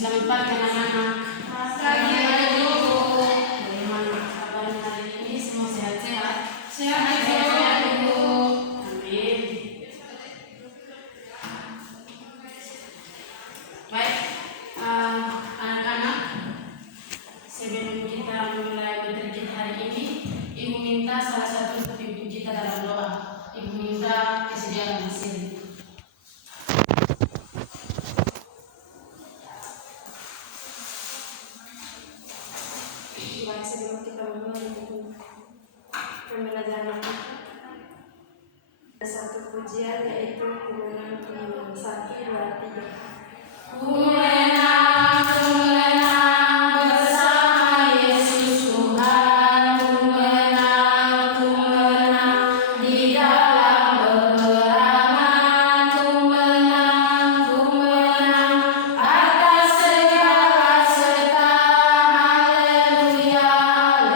Selamat pagi anak-anak. Pagi Ibu. Bagaimana kabarnya hari ini? Semua sehat-sehat? Sehat Ibu. Amin. Baik, anak-anak, sebelum kita mulai materi kita hari ini, Ibu minta salah satu pemimpin kita dalam doa. Ibu minta kesediaan Masih. Baik, sebelum kita memulai pembelajaran kita, ada satu pujian yaitu Kemenang 1, 2, 3. Kumenang, kumenang bersama Yesus Tuhan. Kumenang, kumenang di dalam peperangan. Kumenang, kumenang atas segala serta. Haleluya,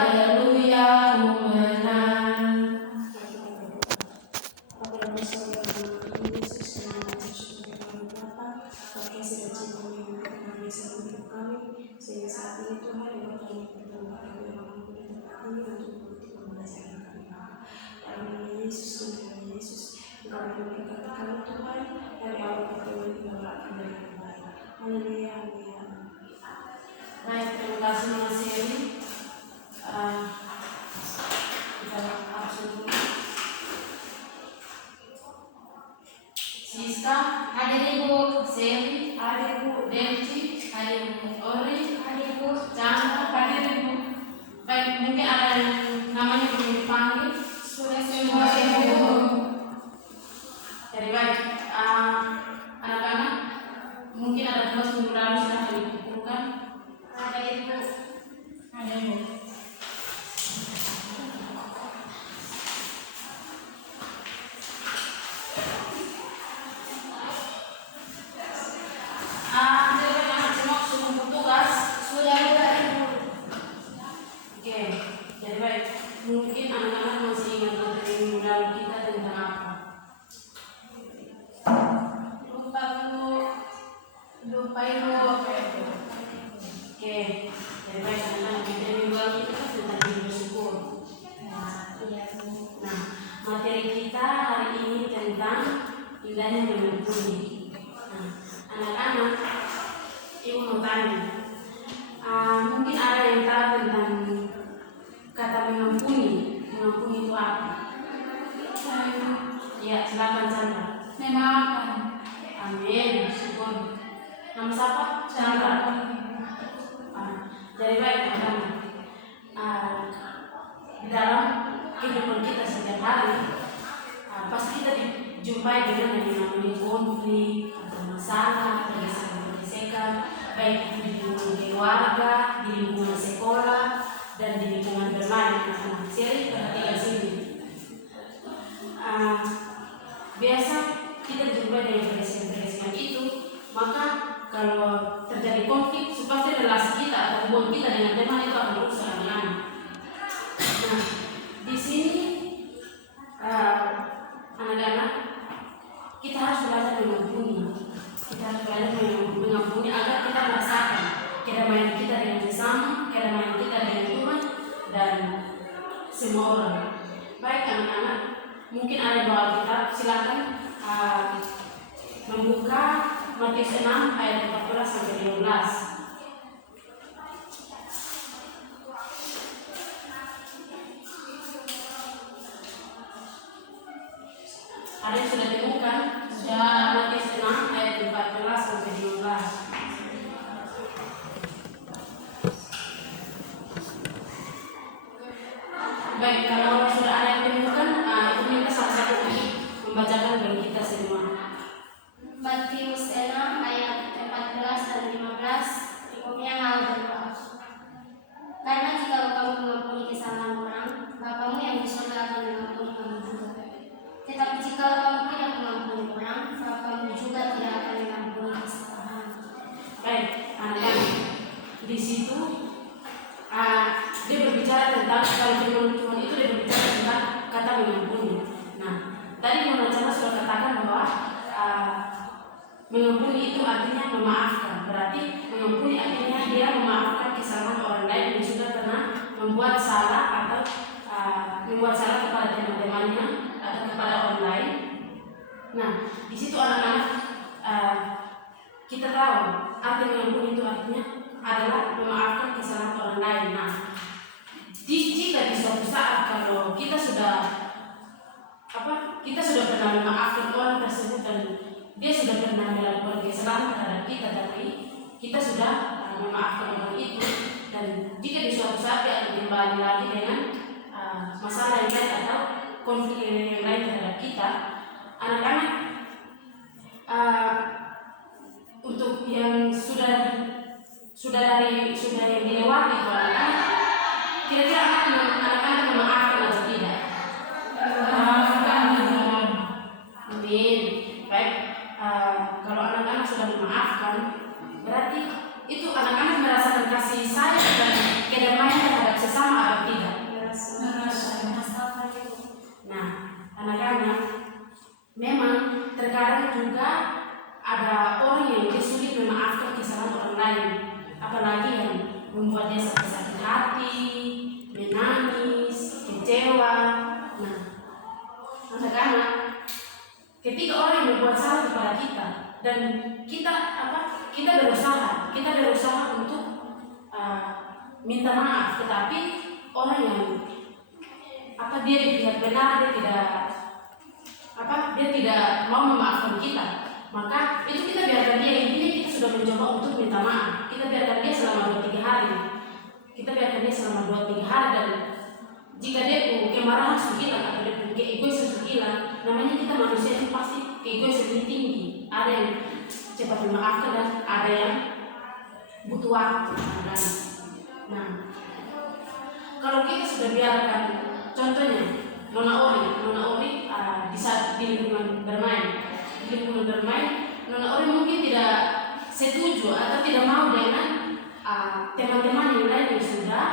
haleluya, kumenang. Apa yang bisa Yesus yang mensyukur kami Bapa, Bapa sudah cinta mengingatkan kami selalu hidup kami, sehingga saat ini Tuhan yang kami berdoa kami mengampuni tempat ini untuk mengikuti pembelajaran kami Bapa. Dalam nama Yesus, Tuhan Yesus, Engkau memberkati kami Tuhan, dari awal pertemuan hingga akan dengan baik. Haleluya, haleluya. Baik, terima kasih Mas Heri. Kita langsung dulu. Siska, hadir Ibu. Seri, hadir Ibu. Delci, hadir Ibu. Ori, hadir Ibu. Chandra, hadir Ibu. Baik, mungkin ada yang namanya belum dipanggil. Sudah Semua Ibu. Jadi baik, anak-anak, mungkin ada tugas minggu lalu sudah dikumpulkan. Ada Ibu. Ada Ibu. Jadi anak semua sudah tugas. Sudah Ibu. Oke, jadi baik. Mungkin anak-anak masih ingat materi minggu lalu kita tentang apa? Lupa Ibu. Lupa Ibu. Oke, jadi baik anak-anak materi minggu lalu kita kan tentang hidup bersyukur. Nah, materi kita hari ini tentang indahnya mengampuni. Nah, anak-anak, Ibu mau tanya, mungkin ada yang tahu tentang kata mengampuni. Mengampuni itu apa? Ya, silakan Chandra. Memaafkan. Amin, syukur. Nama siapa? Chandra. Jadi baik teman-teman. Di dalam kehidupan kita setiap hari, pasti kita dijumpai dengan yang namanya konflik atau masalah, pergesekan, baik itu di lingkungan keluarga, di lingkungan sekolah, dan di lingkungan bermain. Nah, seri perhatikan sini. Biasa kita dijumpai dengan pergesekan itu, maka kalau terjadi konflik, pasti relasi kita atau hubungan kita dengan teman itu akan rusak lama-lama. Nah, di sini anak-anak, kita harus belajar mengampuni. Kita harus belajar mengampuni agar kita merasakan kedamaian kita dengan sesama, kedamaian kita dengan Tuhan dan semua orang. Baik anak-anak, mungkin ada doa kita, silakan membuka Matius 6 ayat 14 sampai 15. Ada yang sudah ditemukan? Sudah. Matius 6 ayat 14 sampai 15. Baik, kalau sudah ada yang ditemukan, itu minta satu-satu membacakan bagi kita semua. Matius 6 ayat 14 dan 15, yang hal berdoa. Karena jika kamu mengampuni kesalahan orang, Bapamu yang di surga akan mengampuni kamu juga. Tetapi jika kamu tidak mengampuni orang, Bapamu juga tidak akan mengampuni kesalahan. Baik, anak-anak, di situ dia berbicara tentang kalau Tuhan itu dia berbicara tentang kata mengampuni. Nah, tadi Mona Chandra sudah katakan bahwa mengampuni itu artinya memaafkan. Berarti mengampuni artinya dia memaafkan kesalahan orang lain yang sudah pernah membuat salah atau membuat salah kepada teman-temannya atau kepada orang lain. Nah, di situ anak-anak kita tahu arti mengampuni itu artinya adalah memaafkan kesalahan orang lain. Nah, jika di suatu saat kalau kita sudah pernah memaafkan orang tersebut dan dia sudah pernah melakukan kesalahan terhadap kita, tapi kita sudah memaafkan orang itu, dan jika di suatu saat dia akan kembali lagi dengan masalah yang lain atau konflik yang lain terhadap kita, anak-anak untuk yang sudah yang dilewati itu anak-anak, kira-kira anak-anak memaafkan atau tidak? Amin. Baik, kalau anak-anak sudah memaafkan, berarti itu anak-anak merasakan kasih sayang dan kedamaian terhadap sesama atau tidak? Nah, anak-anak, memang terkadang juga ada orang yang sulit memaafkan kesalahan orang lain, apalagi yang membuat dia sakit hati, menangis, kecewa. Nah, anak-anak, ketika orang yang berbuat salah kepada kita dan kita berusaha untuk minta maaf, tetapi orang yang dia dilihat benar, dia tidak mau memaafkan kita, maka itu kita biarkan dia. Intinya kita sudah mencoba untuk minta maaf, kita biarkan dia selama 2-3 hari, dan jika dia kemarahan sudah hilang atau dia egois sudah hilang, namanya kita manusia itu pasti egois lebih tinggi. Ada yang cepat memaafkan dan ada yang butuh waktu. Nah, kalau kita sudah biarkan, contohnya Nona Ori di saat di lingkungan bermain, Nona Ori mungkin tidak setuju atau tidak mau dengan teman-teman yang lain yang sudah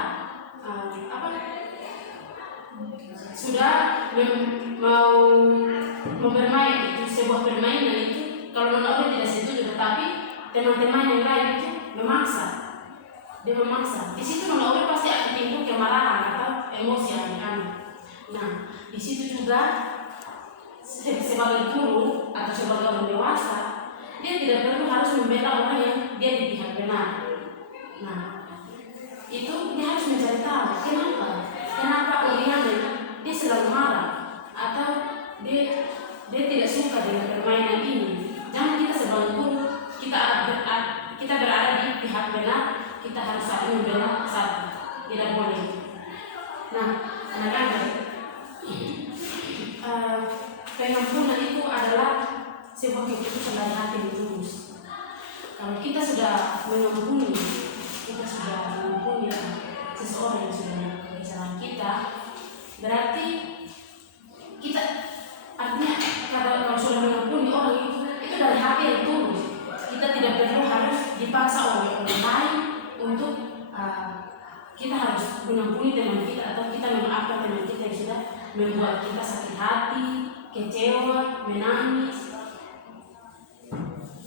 mau bermain itu sebuah permainan itu. Kalau Nona Ori tidak setuju, tetapi teman-teman yang lain itu memaksa. Di situ Nona Ori pasti akan timbul kemarahan atau emosi anak-anak. Nah, di situ juga sebagai guru atau sebagai orang dewasa, dia tidak perlu harus membela orang yang dia di pihak benar. Nah, itu dia harus mencari tahu kenapa Oriana dia selalu marah atau dia tidak suka dengan permainan ini. Jangan kita sebagai guru kita berada di pihak benar, kita harus saling membela satu, tidak boleh. Nah, anak-anak, pengampunan itu adalah sebuah keputusan dari hati yang tulus. Kalau kita sudah mengampuni seseorang yang sudah melakukan kesalahan kita, berarti kita artinya kalau sudah mengampuni orang itu dari hati yang tulus. Kita tidak perlu harus dipaksa oleh orang lain untuk kita harus mengampuni teman kita atau kita memaafkan teman kita yang sudah membuat kita sakit hati, kecewa, menangis.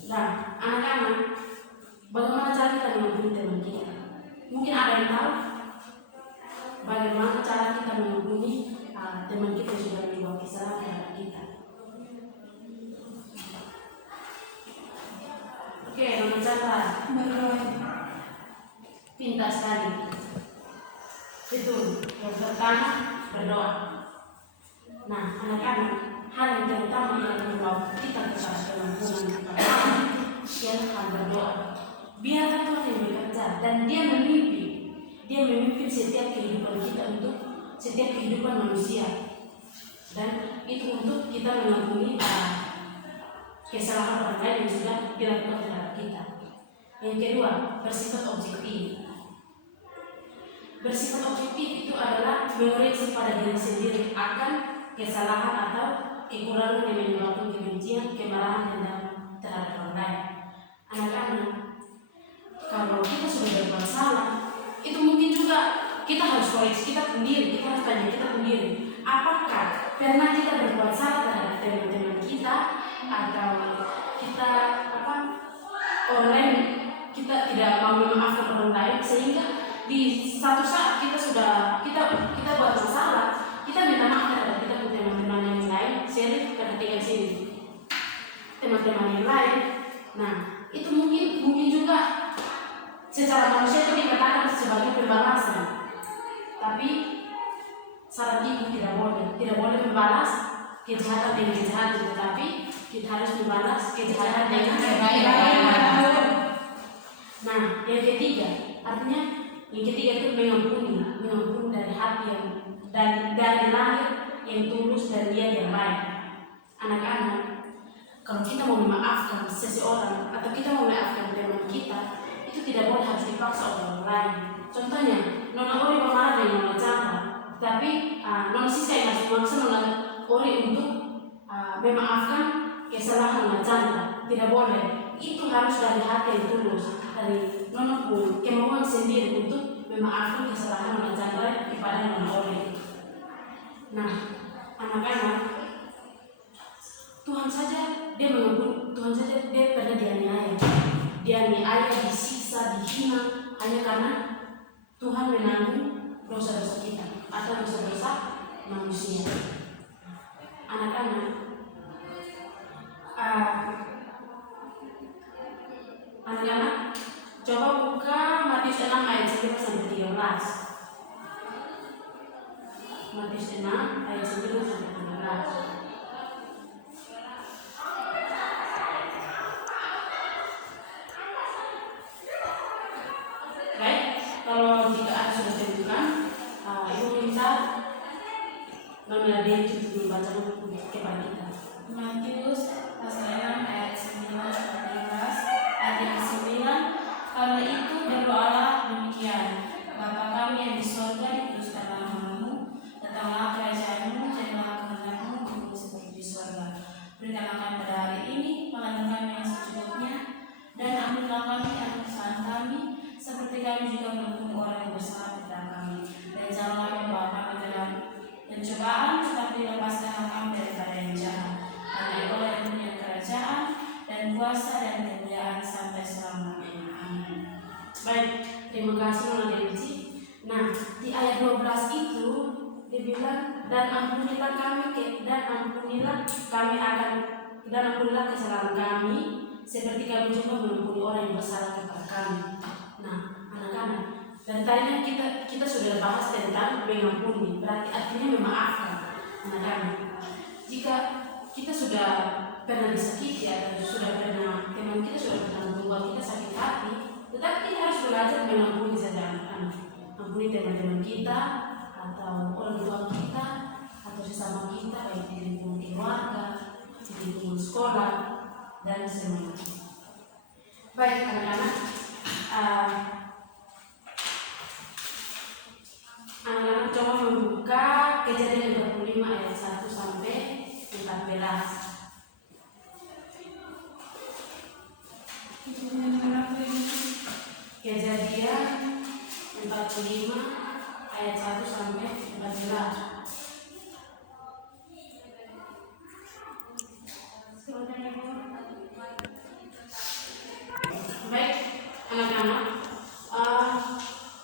Nah, anak-anak, bagaimana cara kita mengampuni teman kita? Mungkin ada yang tahu bagaimana cara kita mengampuni teman kita yang sudah membuat kesalahan terhadap kita? Oke, nomor cara berdoa. Pintar sekali. Itu yang pertama, berdoa. Nah, anak-anak, hal yang terutama yang membawa kita kepada pengampunan kepada Allah ialah hal berdoa. Biarkan Tuhan yang bekerja dan Dia memimpin setiap kehidupan kita, untuk setiap kehidupan manusia, dan itu untuk kita mengampuni kesalahan orang lain yang sudah dilakukan terhadap kita. Yang kedua, bersifat objektif. Bersifat objektif itu adalah mengoreksi pada diri sendiri akan kesalahan atau kekurangan yang menyebabkan kebencian, kemarahan, dendam terhadap orang lain. Anak-anak, kalau kita sudah berbuat salah, itu mungkin juga kita harus koreksi kita sendiri. Kita harus tanya kita sendiri, apakah pernah kita berbuat salah terhadap teman-teman kita, atau kita orang lain kita tidak memaafkan orang lain, sehingga di satu saat kita buat masalah, kita minta maaf kepada kita punya teman-teman yang lain, share ketika sini teman-teman yang lain. Nah, itu mungkin juga secara manusia itu dikatakan sebagai pembalasan, tapi saran ibu tidak boleh membalas kejahatan dengan kejahatan, tetapi kita harus membalas kejahatan dengan kebaikan. Nah, yang ketiga, artinya yang ketiga itu mengampuni dari hati yang dari lahir yang tulus dan niat yang baik. Anak-anak, kalau kita mau memaafkan seseorang atau kita mau memaafkan teman kita, itu tidak boleh harus dipaksa oleh orang lain. Contohnya, Nona Ori bermarah dengan Nona Chandra, tapi Nona Siska yang masih maksa Nona Ori untuk memaafkan kesalahan Nona Chandra. Tidak boleh. Itu harus dari hati yang tulus, dari Nona pun kemauan sendiri untuk memaafkan kesalahan Nona Chandra kepada Nona Ori. Nah, anak-anak, Tuhan saja dia pernah dianiaya, disiksa, dihina hanya karena Tuhan menanggung dosa-dosa kita atau dosa-dosa manusia. Anak-anak, coba buka Matius 6 ayat 9 sampai 13. Matius 6 ayat 9 sampai 13. Kalau jika ada sudah ditentukan, ibu minta Nona Deni untuk membaca kepada kita. Matius pasal 6 ayat 9 sampai 13. Ayat yang 9, karena itu berdoalah demikian: Bapa kami yang di sorga, dikuduskanlah namamu, datanglah kerajaanmu, jadilah kehendakmu di bumi seperti di sorga. Berikanlah kami pada hari ini makanan kami yang secukupnya, dan ampunilah kami akan kesalahan kami, seperti kami juga mengampuni orang yang bersalah kepada kami. Dan janganlah membawa kami ke dalam pencobaan, tetapi lepaskanlah kami daripada yang jahat. Karena Engkau yang punya kerajaan dan kuasa dan kemuliaan sampai selama-lamanya. Amin. Baik, terima kasih Nona Deni. Nah, di ayat 12 itu dibilang dan ampunilah kesalahan kami, seperti kami juga mengampuni orang yang bersalah kepada kami. Nah, anak-anak, dan tadinya kita sudah bahas tentang mengampuni, berarti artinya memaafkan. Anak-anak, jika kita sudah pernah disakiti atau teman kita sudah pernah membuat kita sakit hati, tetapi kita harus belajar mengampuni saja, anak-anak. Ampuni teman-teman kita atau orang tua kita atau sesama kita, baik di lingkungan keluarga, di lingkungan sekolah, dan semuanya. Baik, anak-anak, anak-anak coba membuka Kejadian 25 ayat 1 sampai 14. Kejadian 45 ayat 1 sampai 14. Baik, anak-anak,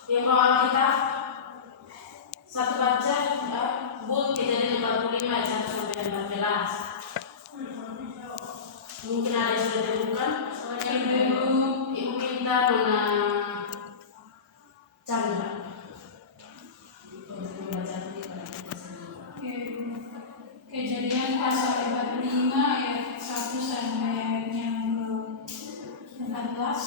yang bawa kita satu baca buat Kejadian 45 ayat 1 sampai 14. Mungkin ada yang sudah ditemukan. Ibu minta Nona Chandra untuk membaca kepada kita semua. Kejadian pasal 45 ayat 1 sampai yang ke-14.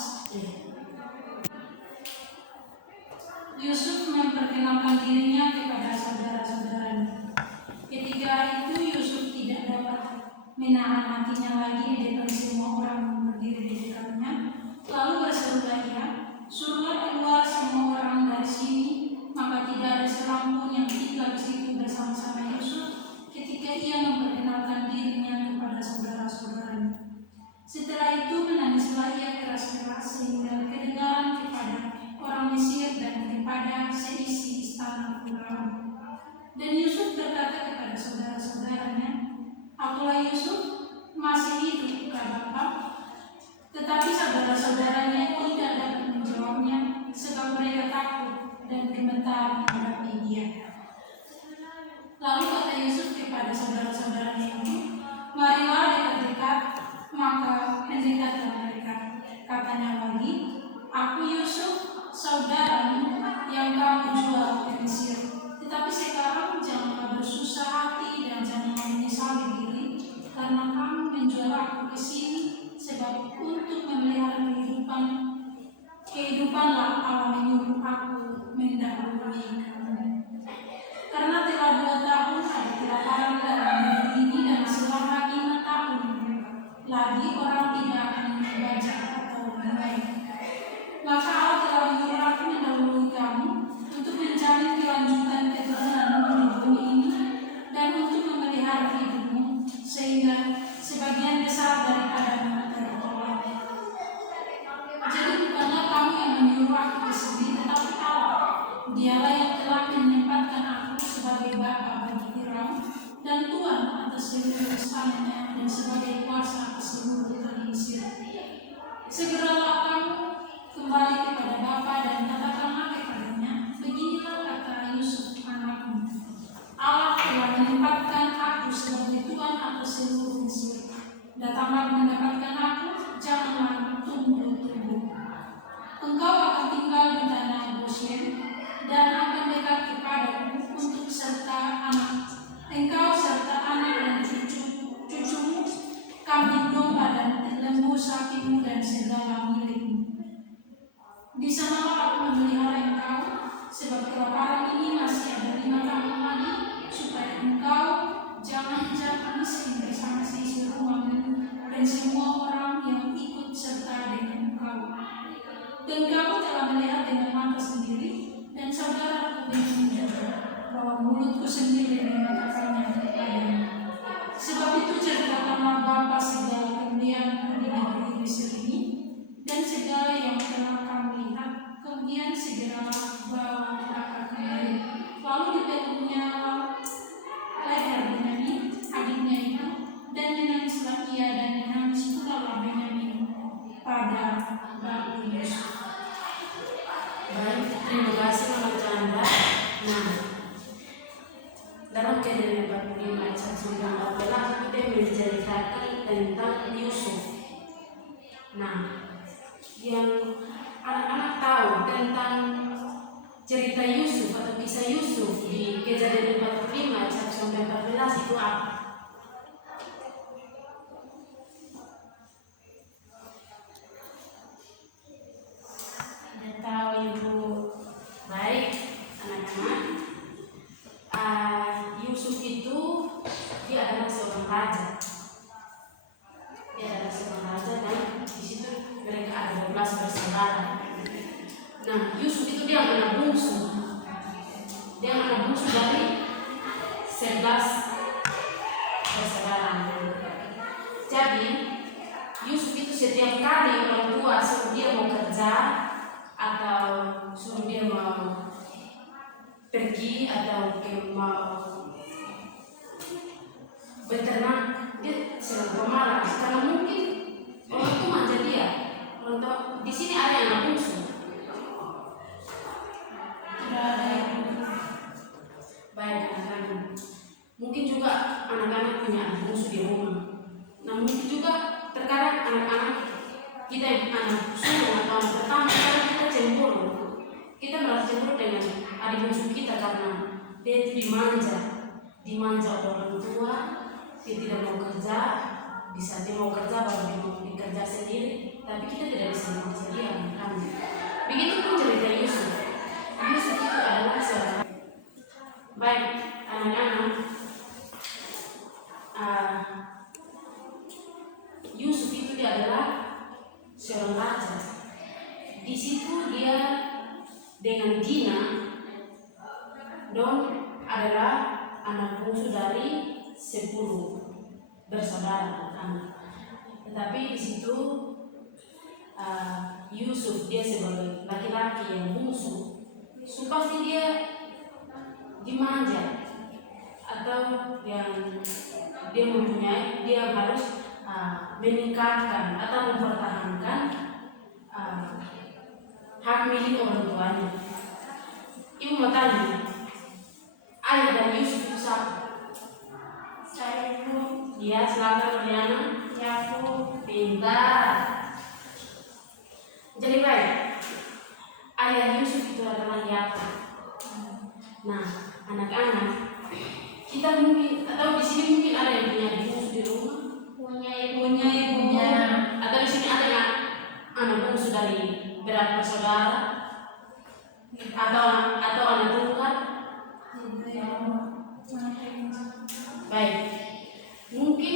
Yusuf memperkenalkan dirinya kepada saudara-saudaranya. Ketika itu Yusuf tidak dapat menahan hatinya lagi di depan semua orang yang berdiri di dekatnya. Lalu berserulah ia, "Suruhlah keluar semua orang dari sini." Maka tidak ada seorang pun yang tinggal di situ bersama-sama Yusuf ketika ia memperkenalkan dirinya kepada saudara-saudaranya. Setelah itu menangislah ia keras-keras sehingga kedengaran kepada orang Mesir dan kepada seisi istana Firaun. Dan Yusuf berkata kepada saudara-saudaranya, "Akulah Yusuf, masih hidup Bapa?" Tetapi saudara-saudaranya tidak dapat menjawabnya, sebab mereka takut dan gemetar menghadapi dia. Lalu kata Yusuf kepada saudara-saudaranya itu, marilah dekat-dekat. Maka mendekatlah mereka. Katanya lagi, aku Yusuf, saudaramu yang kamu jual ke Mesir. Tetapi sekarang janganlah bersusah hati dan janganlah menyesali diri, karena kamu menjual aku ke sini, sebab untuk memelihara kehidupanlah Allah menyuruh aku mendahului kamu. Karena telah 2 tahun ada kelaparan dalam negeri ini, dan selama 5 tahun lagi orang tidak akan membaca atau mulai. Maka Allah telah menyuruh aku mendahului kamu untuk menjamin kelanjutan keturunanmu di bumi ini dan untuk memelihara hidupmu, sehingga sebagian besar daripadamu tertolak. Jadi bukanlah kamu yang menyuruh aku ke sini, tetapi Allah. Dialah yang telah menempatkan aku sebagai bapa bagi Firaun dan tuan atas seluruh istananya dan sebagai kuasa atas seluruh tanah Mesir. Segeralah kamu kembali kepada bapa dan katakanlah kepadanya, beginilah kata Yusuf anakmu, Allah telah menempatkan aku sebagai tuan atas seluruh Mesir. Datanglah mendapatkan aku, janganlah tunggu-tunggu. Engkau akan tinggal di tanah Goshen dan akan dekat kepadaku untuk serta anak engkau serta anak dan cucumu, kambing domba dan lembu sapimu dan segala milikmu. Di sanalah aku memelihara engkau, sebab kelaparan ini masih ada 5 tahun lagi, supaya engkau jangan miskin bersama seisi rumahmu dan semua orang yang ikut serta dengan engkau. Dan kamu telah melihat dengan mata sendiri, dan saudaraku dengan juga, bahwa mulutku sendiri mengatakannya kepadamu. Sebab itu ceritakanlah Bapa segala kemuliaan di negeri Mesir ini, dan segala yang telah kamu lihat, kemudian segeralah bawa aku kembali. Lalu dipeluknya leher Benyamin, adiknya itu, dan menangislah ia, dan menangis pula Benyamin pada bahu Yusuf. Baik, terima kasih Mama Chandra. Nah, dalam Kejadian 45 ayat 1 kita menceritakan tentang Yusuf. Nah, yang anak-anak tahu tentang cerita Yusuf atau kisah Yusuf di Kejadian 45 ayat 1-14 itu apa? Tahu Ibu? Baik, anak-anak. Yusuf itu dia adalah seorang raja. Dan di situ mereka ada 12 bersaudara. Nah, Yusuf itu dia anak bungsu. Dia anak bungsu dari 11 bersaudara. Jadi Yusuf itu setiap kali orang tua suruh dia mau kerja atau suruh dia mau pergi atau mau beternak, dia selalu pemalas karena mungkin orang itu manja dia. Orang tua di sini ada anak bungsu. Tidak ada yang baik anak-anak. Mungkin juga anak-anak punya anak bungsu di rumah. Nah mungkin juga terkadang anak-anak kita yang anak sulung atau anak pertama karena kita cemburu. Kita merasa cemburu dengan adik bungsu kita karena dia itu dimanja oleh orang tua. Dia tidak mau kerja, di saat dia mau kerja baru dia mau bekerja sendiri, tapi kita tidak bisa memaksa dia. Begitu pun cerita Yusuf. Yusuf itu adalah seorang baik anak-anak. Yusuf itu dia adalah seorang raja. Di situ dia dengan Dina, Don adalah anak bungsu dari 10 bersaudara anak. Tetapi di situ Yusuf dia sebagai laki-laki yang bungsu, pasti dia dimanja atau yang dia mempunyai, dia harus meningkatkan atau mempertahankan hak milik orang tuanya. Ibu mau tanya, ayah dari Yusuf itu siapa? Saya Ibu. Dia silakan Liana. Yakub. Pintar. Jadi baik, ayah Yusuf itu adalah Yakub. Nah, anak-anak, kita mungkin atau di sini mungkin ada yang punya bungsu di rumah, Punya Ibu. Punya Ibu. atau di sini ada yang anak bungsu dari berapa saudara, atau anak tunggal. Baik, mungkin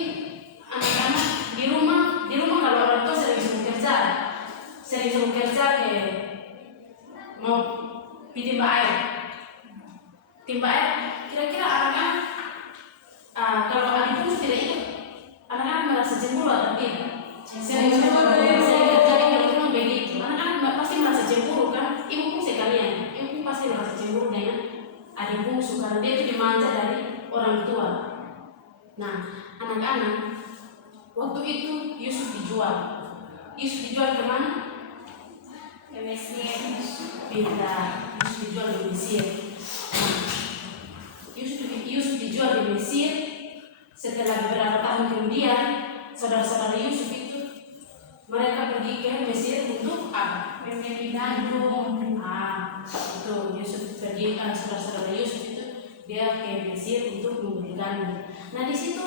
anak-anak di rumah kalau orang tua sering suruh kerja ke mau timba air. Kira-kira anak-anak kalau adik bungsu tidak ikut, anak-anak merasa cemburu atau tidak? Sering kerja di rumah begitu, anak-anak pasti merasa cemburu kan? Ibu pun sekalian, ibu pun pasti merasa cemburu dengan adik bungsu karena dia itu dimanja dari orang tua. Nah, anak-anak, waktu itu Yusuf dijual. Yusuf dijual ke mana? Ke Mesir. Pintar. Yusuf dijual di Mesir. Nah, Yusuf dijual di Mesir. Setelah beberapa tahun kemudian, saudara-saudara Yusuf itu mereka pergi ke Mesir untuk apa? Membeli gandum. Itu Yusuf pergi, saudara-saudara Yusuf itu dia ke Mesir untuk membeli gandum. Nah, di situ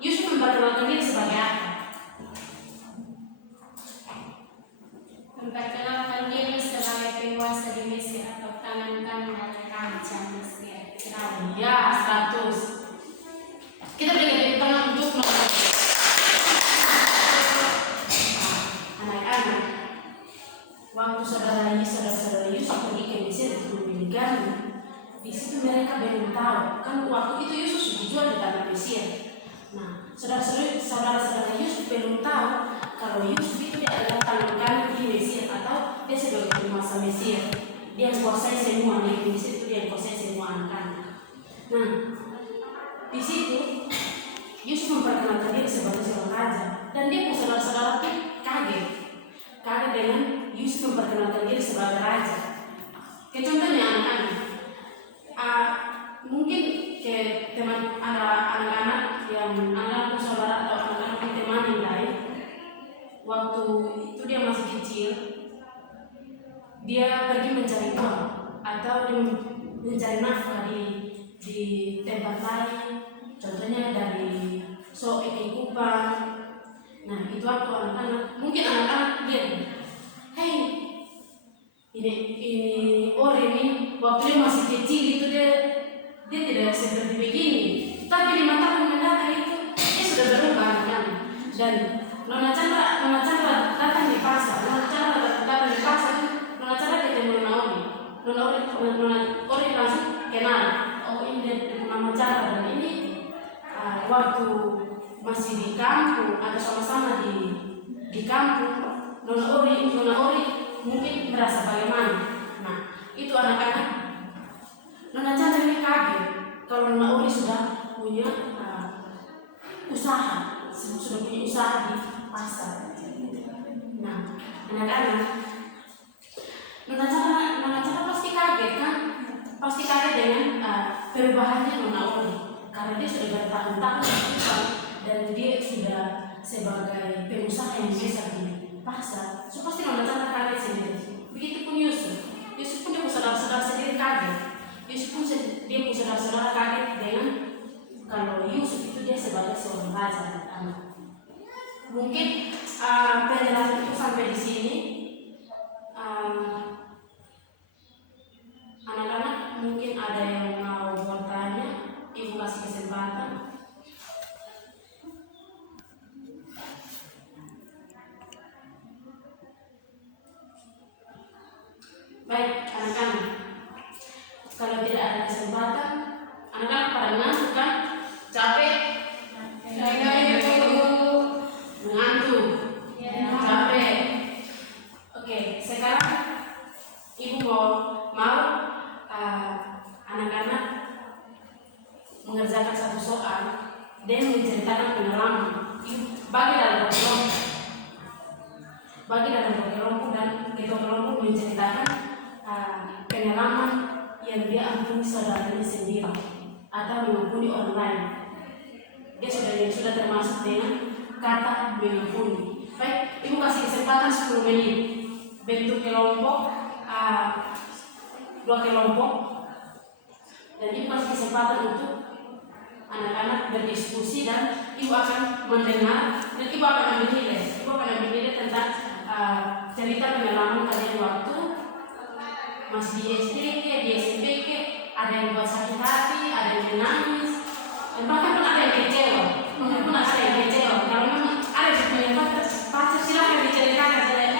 Yusuf memperkenalkan diri sebagai apa? Memperkenalkan diri sebagai penguasa di Mesir atau tangan kanan dari raja Mesir. Ya, status. Kita berikan tangan untuk anak-anak. Waktu saudara Yusuf pergi ke Mesir untuk membeli gandum, di situ mereka belum tahu kan waktu itu Yusuf dijual di tanah Mesir. Nah, saudara-saudara Yusuf belum tahu kalau Yusuf itu dia adalah tangan kanan di Mesir atau dia sebagai penguasa Mesir. Dia menguasai semua negeri Mesir itu, dia menguasai semua anak-anak. Nah, di situ Yusuf memperkenalkan diri sebagai seorang raja dan dia pun saudara-saudara pun kaget dengan Yusuf memperkenalkan diri sebagai raja. Contohnya anak-anak, mungkin ke teman anak-anak yang anak saudara atau anak-anak teman yang lain, waktu itu dia masih kecil, dia pergi mencari uang atau dia mencari nafkah di tempat lain, contohnya dari Kupang. Nah, itu waktu anak-anak, mungkin anak-anak lihat, hey, ini orang ini waktu dia masih kecil itu dia tidak seperti begini, tapi di mata mendatang itu dia sudah berubah kan. Dan Nona Chandra datang di pasar, itu Nona Chandra ketemu Nona Ori langsung kenal, oh ini Nona Chandra. Dan ini waktu masih di kampung atau sama-sama di kampung, Nona Ori mungkin merasa bagaimana. Nah, itu anak-anak Nona Chandra ini kaget kalau Nona Ori sudah punya sudah punya usaha di pasar. Nah, anak-anak Nona Chandra pasti kaget kan? Pasti kaget dengan perubahannya Nona Ori karena dia sudah bertahun-tahun dan dia sudah sebagai pengusaha yang besar di pasar. So pasti Nona Chandra kaget sendiri. Begitupun Yusuf pun dia saudara-saudara sendiri kaget. Yusuf pun dia saudara-saudara kaget dengan kalau Yusuf itu dia sebagai seorang raja. Mungkin penjelasan itu sampai di sini. Anak-anak mungkin ada yang mau bertanya, ibu kasih kesempatan. Baik, anak-anak, kalau tidak ada kesempatan, anak-anak pada ngantuk kan? Capek? Mengantuk? Capek? ketua kelompok menceritakan pengalaman yang dia ampuni saudaranya sendiri atau mengampuni orang lain. Dia sudah termasuk dengan kata mengampuni. Baik, ibu kasih kesempatan 10 menit. Bentuk kelompok, 2 kelompok, dan ibu kasih kesempatan untuk anak-anak berdiskusi dan ibu akan mendengar dan ibu akan menilai. Ibu akan menilai tentang cerita pengalaman kalian waktu masih di SD, di SMP, ada yang buat sakit hati, ada yang menangis, dan bahkan pun ada yang kecewa. Kalau memang ada yang punya pacar, silakan diceritakan saja.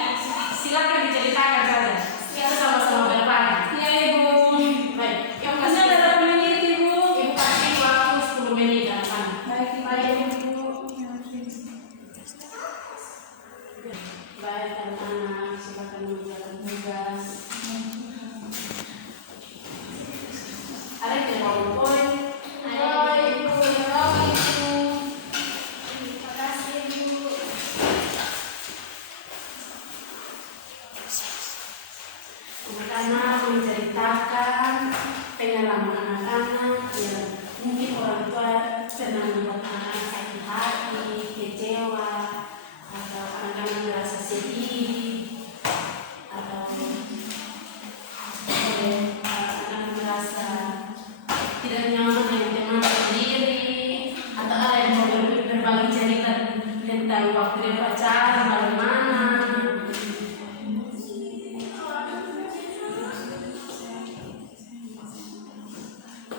Kita sama-sama berbagi. Ya Ibu. Baik, yang Benar kasih dalam menit Ibu. ibu kasih waktu 10 menit anak. Baik Ibu. Baik, anak-anak, silakan mengerjakan tugas. Ada yang mau poin? Anak-anak menceritakan pengalaman anak-anak yang mungkin orang tua pernah membuat anak-anak sakit hati, kecewa, atau anak-anak merasa sedih, atau anak merasa tidak nyaman dengan teman sendiri, atau ada yang mau berbagi cerita tentang waktu dia pacaran bagaimana.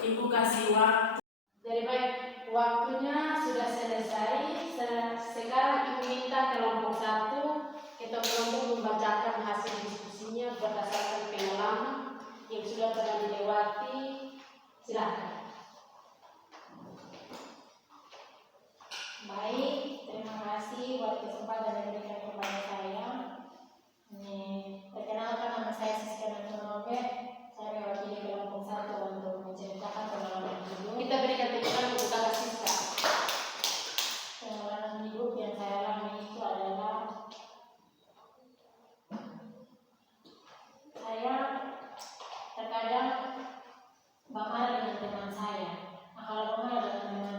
Ibu kasih waktu. Jadi baik, waktunya sudah selesai. Sekarang ibu minta kelompok 1 kita kelompok membacakan hasil diskusinya berdasarkan pengalaman yang sudah pernah dilewati. Silakan. Baik, terima kasih buat kesempatan yang diberikan kepada saya. Perkenalkan, nama saya Siska Nantunobe. Saya mewakili kelompok 1 untuk menceritakan pengalaman hidup. Kita berikan teguran untuk kakak Siska. Pengalaman hidup yang saya alami itu adalah saya terkadang bermarah dengan teman saya. Nah, kalau bermarah dengan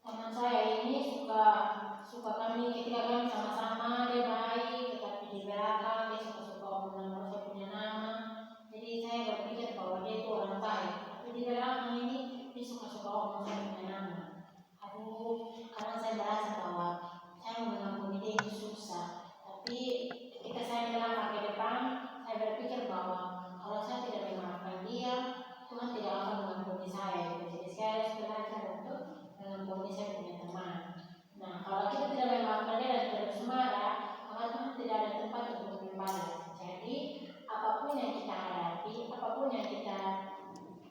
teman saya ini suka kami ketika kami sama-sama, dia baik, tetapi di belakang dia suka omongan saya punya nama. Jadi saya berpikir bahwa dia itu orang baik, tapi di belakang ini dia suka omong saya punya nama. Karena saya merasa bahwa saya mengampuni dia itu susah, tapi ketika saya melangkah ke depan, saya berpikir bahwa kalau saya tidak memaafkan dia, Tuhan tidak akan mengampuni saya. Jadi saya harus belajar untuk mengampuni saya punya teman. Nah, kalau kita tidak memaafkan dia dan terus marah, maka Tuhan tidak ada tempat untuk membalas. Jadi apapun yang kita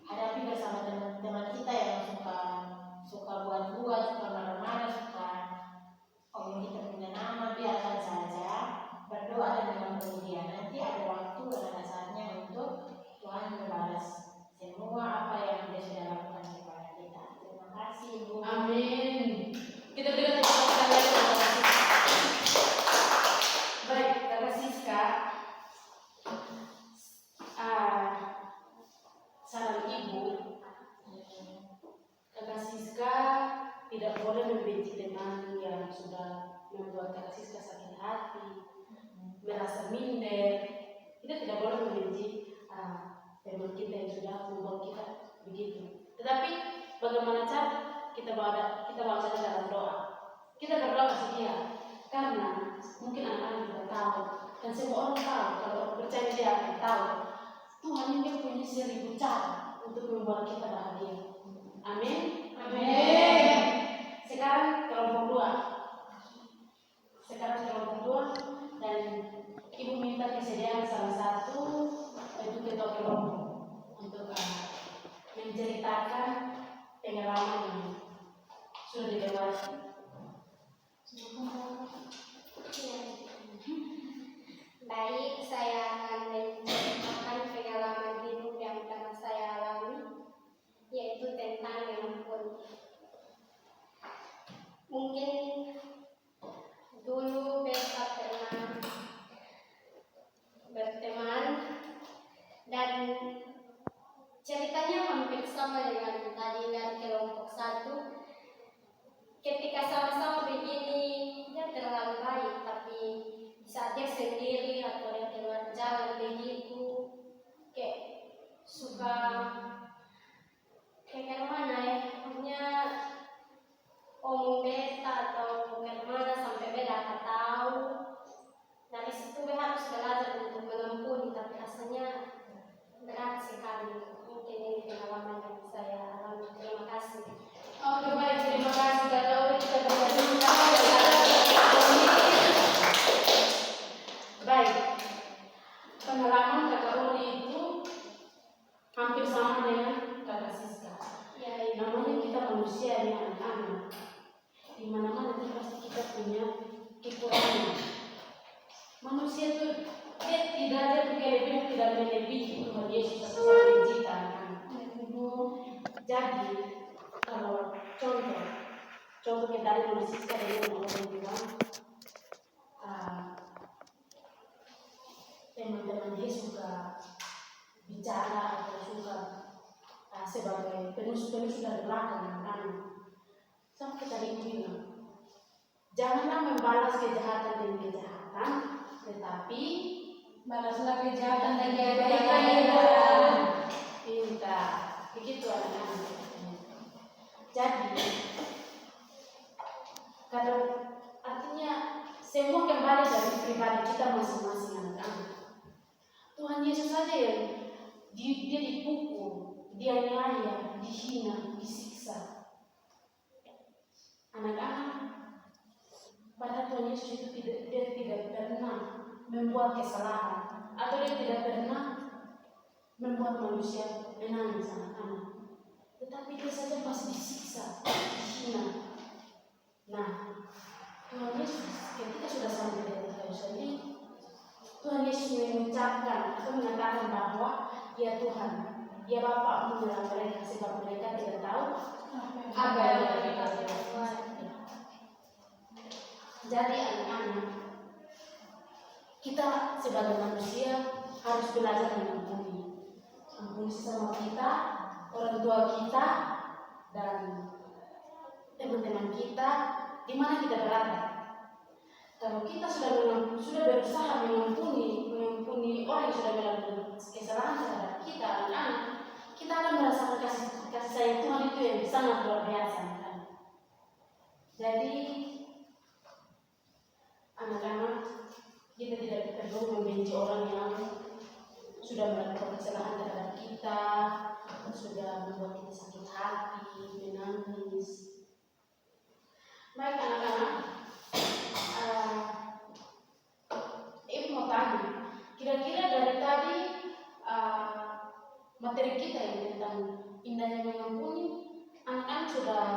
hadapi bersama teman-teman kita yang suka buat-buat, suka marah-marah, suka omong kita punya nama, biarkan saja, berdoa dan mengampuni dia. Nanti ada waktu dan ada saatnya untuk Tuhan membalas semua apa yang dia sudah lakukan kepada kita. Terima kasih Ibu. Amin. Kita berikan tepuk tangan lagi untuk kakak Siska. Baik, kakak Siska. Saran ibu, kakak Siska tidak boleh membenci teman yang sudah membuat kakak Siska sakit hati, merasa minder. Kita tidak boleh membenci teman kita yang sudah membuat kita begitu. Tetapi bagaimana cara kita bawa saja dalam doa. Kita berdoa kasih dia, karena mungkin anak-anak juga tahu dan semua orang tahu, kalau orang percaya dia akan tahu Tuhan ini punya 1000 cara untuk membuat kita bahagia. Amin. Amin. Sekarang kelompok 2 dan ibu minta kesediaan salah satu itu ketua kelompok untuk menceritakan pengalaman yang sudah dilewati. Baik, saya akan menceritakan pengalaman hidup yang pernah saya alami, yaitu tentang mengampuni. Mungkin dulu beta pernah ngomong beta atau bagaimana sampai beda tak tahu. Dari situ beta harus belajar untuk mengampuni, tapi rasanya berat sekali. Mungkin ini pengalaman yang saya alami. Terima kasih. Oke, baik, terima kasih Kak Laura. Kita belajar baik. Pengalaman Kakak Uli itu hampir sama dengan Kakak Siska. Ya, Namanya kita manusia ini anak-anak. Di mana-mana pasti kita punya kekurangan. Manusia itu dia tidak ada kelebihan, tidak melebihi Tuhan Yesus atau pencipta anak-anak. Jadi kalau contoh kita dari manusia dengan orang bilang teman-teman dia suka bicara atau suka sebagai penulis dari belakang anak-anak. Sampai tadi bilang, janganlah membalas kejahatan dengan kejahatan, tetapi Balaslah kejahatan dan kebaikan. Pintar, begitu anak-anak. Jadi, kalau artinya semua kembali dari pribadi kita masing-masing anak-anak. Tuhan Yesus saja yang dia dipukul, dia dianiaya, dihina, disiksa. Anak-anak, pada Tuhan Yesus itu dia tidak pernah membuat kesalahan atau dia tidak pernah membuat manusia menangis anak-anak. Tetapi dia saja pasti disiksa, dihina. Nah, Tuhan Yesus ketika sudah sampai di kayu salib, Tuhan Yesus mengucapkan atau mengatakan bahwa ya Tuhan, ya Bapa, ampunilah mereka sebab mereka tidak tahu apa yang mereka lakukan. Jadi anak-anak, kita sebagai manusia harus belajar mengampuni. Ampuni sesama kita, orang tua kita, dan teman-teman kita, di mana kita berada. Kalau kita sudah berusaha mengampuni orang yang sudah melakukan kesalahan terhadap kita, anak-anak, kita akan merasakan kasih sayang Tuhan itu yang sangat luar biasa. Jadi anak-anak, kita tidak perlu membenci orang yang sudah melakukan kesalahan terhadap kita, sudah membuat kita sakit hati, menangis. Baik anak-anak, Ibu mau tanya, kira-kira dari tadi materi kita yang tentang indahnya mengampuni, anak-anak sudah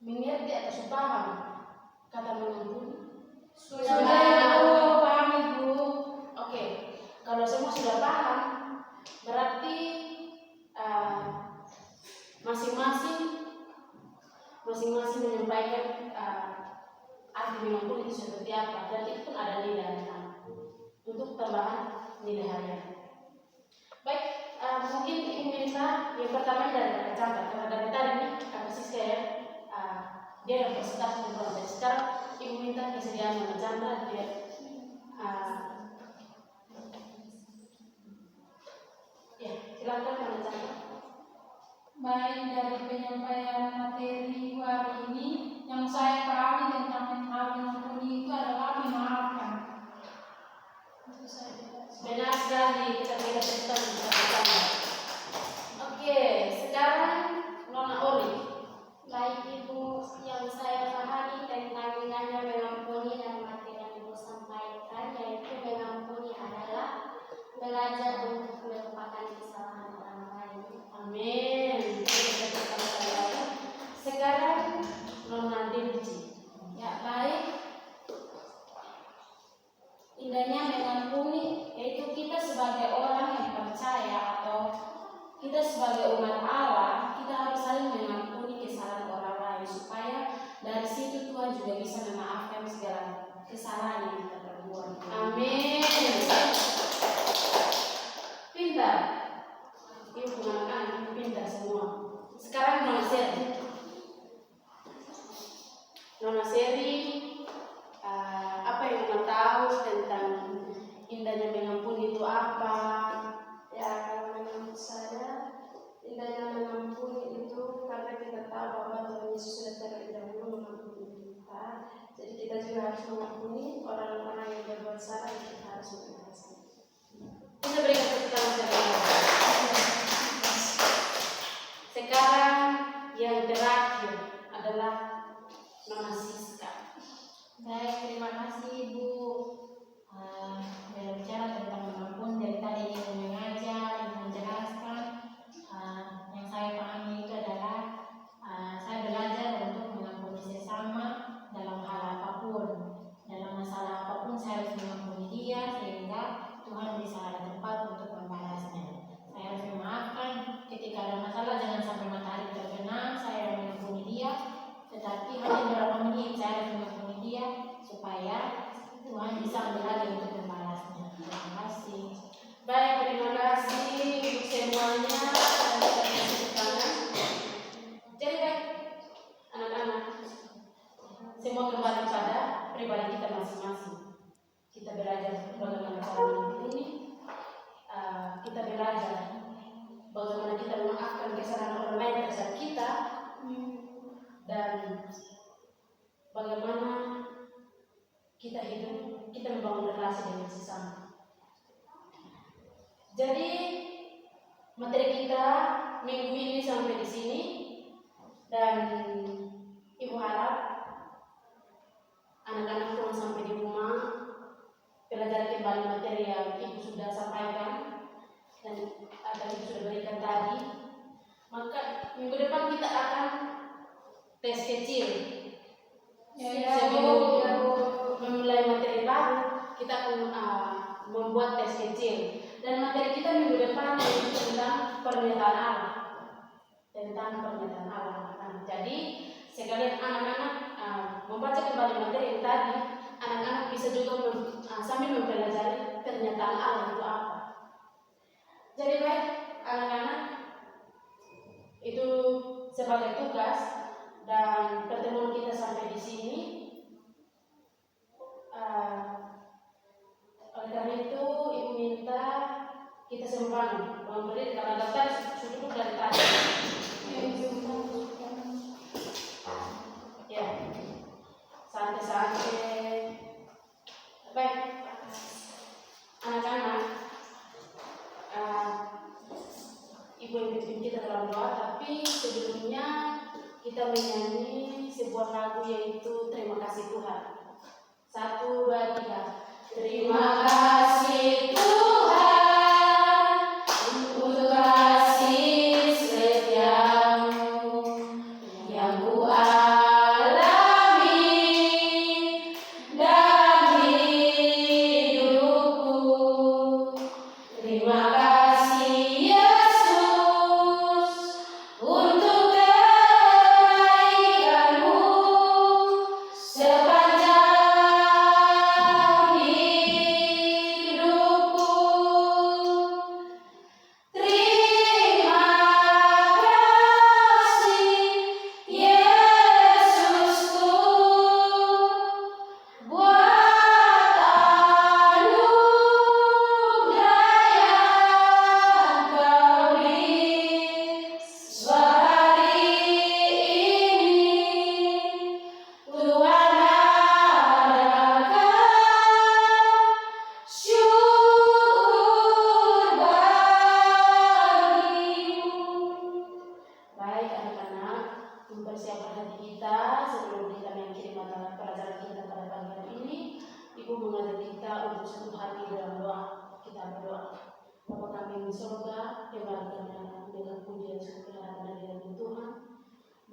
mengerti atau paham kata mengampuni? Sudah Ibu, paham Ibu. Oke, kalau semua sudah paham, berarti masing-masing menyampaikan arti mengampuni itu seperti apa, dan itu pun ada nilai untuk tambahan nilai harian. Baik, mungkin ingin minta yang pertama dari Kakak Chandra, karena dari tadi Kakak Siska ya, dia yang presentasi tentang dari sekarang. Ibu minta kesediaan Kakak Chandra biar ya silakan Kakak Chandra. Baik, dari penyampaian materi hari ini yang saya pahami tentang hal mengampuni itu adalah memaafkan. Itu saja. Benar sekali, kita tidak tentang bersama. Oke, sekarang Nona Oli. Baik Ibu, yang saya pahami tentang indahnya mengampuni dan materi yang Ibu sampaikan, yaitu mengampuni adalah belajar untuk melupakan kesalahan orang lain. Amin. Sekarang Nona Devji. Ya, baik. Indahnya mengampuni yaitu kita sebagai orang yang percaya atau kita sebagai umat Allah, kita harus saling mengampuni kesalahan orang lain supaya dari situ Tuhan juga bisa memaafkan segala kesalahan yang kita perbuat. Amin. Pintar. Ibu anak-anak pintar semua. Sekarang Nona Seri. Nona Seri, apa yang Nona tahu tentang indahnya mengampuni itu apa? Ya, kalau menurut saya indahnya mengampuni itu karena kita tahu bahwa Tuhan Yesus sudah Jadi kita juga harus mengampuni orang-orang yang berbuat salah dan kita harus mengikhlaskan. Kita berikan tepuk tangan sekali. Sekarang yang terakhir adalah Mama Siska. Baik, terima kasih Ibu. Berbicara tentang mengampuni dari tadi ingin mengajar, ingin menjelaskan. Yang saya pahami itu adalah saya belajar untuk mengampuni sesama dalam hal apapun, dalam masalah apapun saya harus mengampuni dia sehingga Tuhan bisa ada tempat untuk membalasnya. Saya harus memaafkan ketika ada masalah, jangan sampai matahari terbenam saya mengampuni dia, tetapi hanya beberapa menit saya harus mengampuni dia supaya Tuhan bisa ambil lagi untuk membalasnya. Terima kasih. Baik, terima kasih untuk semuanya. Tepuk tangan. Jadi baik, anak-anak, semua kembali pada pribadi kita masing-masing. Kita belajar bagaimana cara mengampuni ini. Kita belajar bagaimana kita memaafkan kesalahan orang lain terhadap kita, dan bagaimana kita hidup, kita membangun relasi dengan sesama. Jadi materi kita minggu ini sampai di sini, dan Ibu harap anak-anak pulang sampai di rumah pelajari kembali materi yang Ibu sudah sampaikan dan atau Ibu sudah berikan tadi. Maka minggu depan kita akan tes kecil. Sebelum memulai materi baru, kita akan membuat tes kecil. Dan materi kita minggu depan yaitu tentang pernyataan Allah. Tentang pernyataan Allah. Jadi sekalian anak-anak membaca kembali materi yang tadi, anak-anak bisa juga sambil mempelajari pernyataan Allah itu apa. Jadi baik anak-anak, itu sebagai tugas dan pertemuan kita sampai di sini. Oleh karena itu Ibu minta kita semua bangun berdiri karena daftar sudah duduk dari tadi. Ya, santai-santai. Baik, anak-anak, Ibu yang pimpin kita dalam doa, tapi sebelumnya kita menyanyi sebuah lagu yaitu Terima Kasih Tuhan. 1, 2, 3. Terima kasih Tuhan untuk kasih setiamu yang ku alami dalam hidupku. Terima kasih Yesus untuk kebaikanmu sepanjang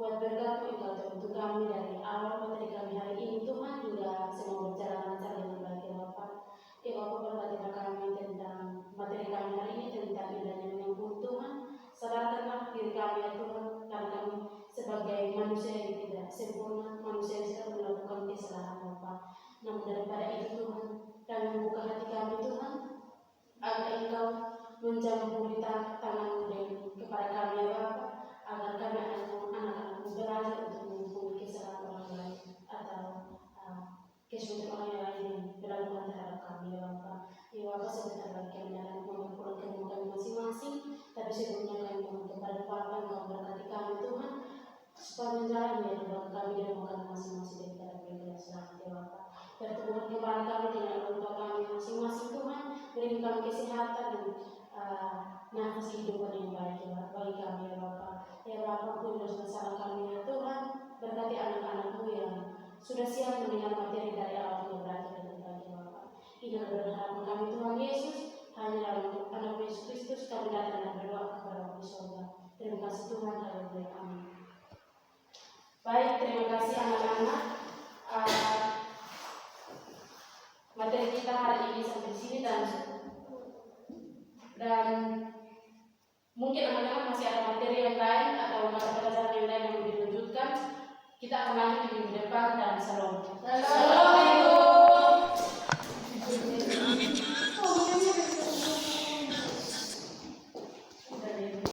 buat berkat Engkau untuk kami dari awal materi kami hari ini Tuhan, juga semua berjalan lancar dengan baik ya Bapak. Ya Bapak, berkatilah kami tentang materi kami hari ini tentang indahnya mengampuni Tuhan. Sadarkanlah diri kami ya Tuhan, karena kami sebagai manusia yang tidak sempurna, manusia yang sedang melakukan kesalahan Bapak. Namun daripada itu Tuhan, kami membuka hati kami Tuhan, agar Engkau mencampuri tangan-Mu kepada kami ya Bapak, agar kami anak-anak belajar untuk mengampuni kesalahan orang lain atau kesulitan orang lain yang berlakukan terhadap kami ya Bapak. Ya Bapak, sebentar lagi kami akan pulang ke rumah kami masing-masing, tapi sebelumnya kami mohon kepada Bapak Engkau berkati kami Tuhan, sepanjang jalan ya Tuhan kami di rumah kami masing-masing daripada mereka yang selamat. firman kesehatan dan nafas kehidupan yang baik ya bagi kami ya Bapa. Ya Bapa, ampuni dosa kami ya Tuhan, berkati anak-anakmu yang sudah siap mendengar materi dari awal yang berarti dan bagi Bapa. Ini berharap kami Tuhan Yesus, hanya dalam anak Yesus Kristus kami datang dan berdoa kepada Bapa di surga. Terima kasih Tuhan, haleluya, amin. Baik, terima kasih anak-anak. Materi kita hari ini sampai di sini dan mungkin anak-anak masih ada materi yang lain atau mata pelajaran yang lain yang mau dilanjutkan. Kita akan lanjut di